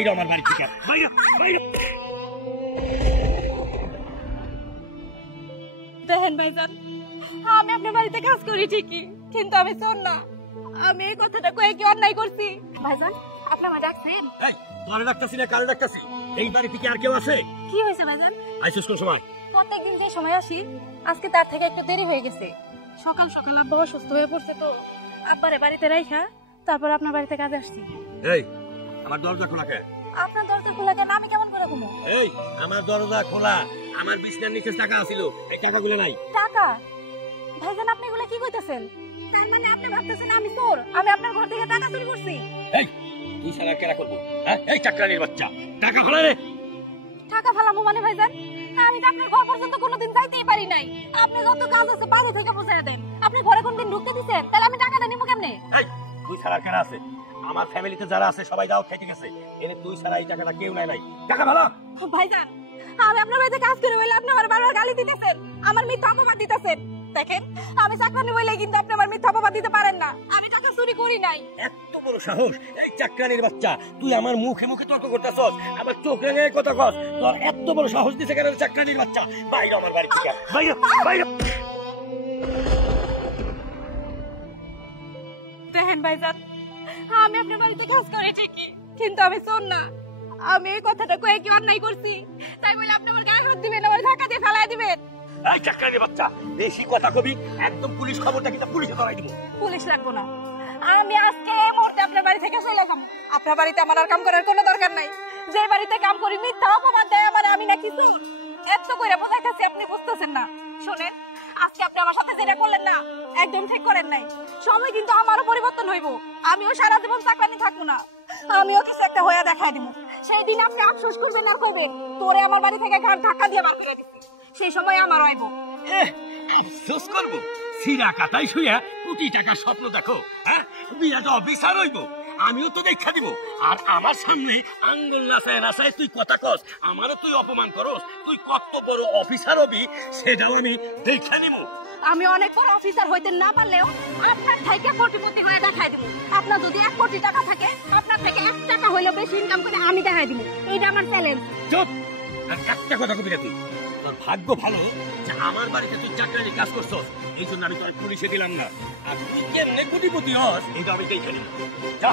বাইরে আমার বাড়ি থেকে বাইরে বাইরে। দেখেন ভাইজান, আমি আপনার বাড়িতে কাজ করি ঠিকই, কিন্তু আমি চোর না। আমি এই কথাটা কয়ে কি অন্যায় করছি? ভাইজান আপনি আমার ডাকছেন? এই তোরে ডাকতাছি না কারে ডাকতাছি? এই বাড়িতে কি আর কেউ আছে? কি হয়েছে ভাইজান? আইছিস কোন সময়? প্রত্যেকদিন যে সময় আসি, আজকে তার থেকে একটু দেরি হয়ে গেছে। সকাল সকাল আব্বা অসুস্থ হয়ে পড়ছে, তো আব্বারে বাড়িতে রাইখা তারপর আপনার বাড়িতে কাজে আসছি। এই আমার দরজা খোলা কে? আপনার দরজা খোলা কেন? আমি কেমন করে ঘুমো? এই আমার দরজা খোলা, আমার বিছনার নিচে টাকা ছিল, এই টাকাগুলো নাই। টাকা? ভাইজান আপনি এগুলা কি কইতেছেন? তার মানে আপনি ভাবতেছেন আমি চোর, আমি আপনার ঘর থেকে টাকা চুরি করছি? এই তুই সারা কেরা করবো? হ্যাঁ এই চাকরানির বাচ্চা, টাকা খোলা রে। টাকা ফালামো মানে ভাইজান? আমি তো আপনার ঘর পর্যন্ত কোনোদিন যাইতেই পারি নাই। আপনি যত কাজ আছে বাইরে থেকে পৌঁছায় দেন। আপনি ঘরে কোনদিন ঢুকতে দিছেন? তাহলে আমি টাকাটা নিবো কেমনে? এই তুই সারা কেরা আছে? আমার ফ্যামিলিতে যারা আছে সবাই দাও খেতে গেছে, এনে তুই সারা এই টাকাটা কেউ নাই নাই। টাকা ভালো ভাইজান, আমি আপনার বাড়িতে কাজ করে বলে আপনি আমার বারবার গালি দিতেছেন, আমার মিথ্যা অপবাদ দিতেছেন। দেখেন আমি চাকরানি বলে কিন্তু আপনি আমার মিথ্যা অপবাদ দিতে পারেন না। আমি টাকা চুরি করি নাই। এত বড় সাহস এই চাকরানির বাচ্চা, তুই আমার মুখে মুখে তর্ক করতেছস, আমার চোখ রেঙে কথা কস, তোর এত বড় সাহস দিছে কেন চাকরানির বাচ্চা? বাইরে আমার বাড়ি থেকে বাইরে বাইরে। দেখেন ভাইজান, আমি আপনার বাড়িতে কাজ করি ঠিকই, কিন্তু আমি চোর না। আমি এই কথাটা কয়ে কি অন্যায় করছি? তাই বলে আপনি আমার গায়ে হাত দিবেন, আমার ধাক্কা দিয়ে ফেলাই দিবেন? এই চাকরানির বাচ্চা, বেশি কথা কবি একদম পুলিশ খবরটা কিন্তু পুলিশে ধরাই দিব। পুলিশ লাগবো না, আমি আজকে এই মুহূর্তে আপনার বাড়ি থেকে চলে যাবো। আপনার বাড়িতে আমার আর কাম করার কোনো দরকার নাই। যে বাড়িতে কাম করি মিথ্যা অপবাদ দেয় আমার, আমি না কিছু এত করে বোঝাইতেছি, আপনি বুঝতেছেন না। শুনেন, আজকে আপনি আমার সাথে যেটা করলেন না, একদম ঠিক করেন নাই। সময় কিন্তু আমারও পরিবর্তন হইব, আমিও সারা জীবন চাকরানি থাকবো না। আমিও কিছু একটা হয়ে দেখাই দিব। সেই দিন আপনি আফসোস করবেন আর কইবেন তোরে আমার বাড়ি থেকে ঘাট ধাক্কা দিয়ে বার করে দিচ্ছি। সেই সময় আমার আইব। আফসোস করবো? সিরা কাটাই শুয়া কোটি টাকার স্বপ্ন দেখো? হ্যাঁ বিরাটা অফিসার হইব, আমিও তো দেখা দিব। আর আমার সামনে আঙ্গুল নাচায় নাচায় তুই কথা কস, আমারও তুই অপমান করস। তুই কত বড় অফিসার হবি সেটাও আমি দেখা নিব। আমি অনেক বড় অফিসার হইতে না পারলেও আপনার থেকে কোটিপতি হয়ে দেখাই দিব। আপনার যদি 1 কোটি টাকা থাকে, আপনার থেকে 1 টাকা হইলেও বেশি ইনকাম করে আমি দেখাই দিব। এইটা আমার চ্যালেঞ্জ। চুপ! আর একটা কথা কবি না তুই। তোর ভাগ্য ভালো যে আমার বাড়িতে তুই চাকরি কাজ করছস, এই জন্য আমি তোর পুলিশে দিলাম না। আর তুই কেমনে কোটিপতি হস এটা আমি দেখে নিব। যা।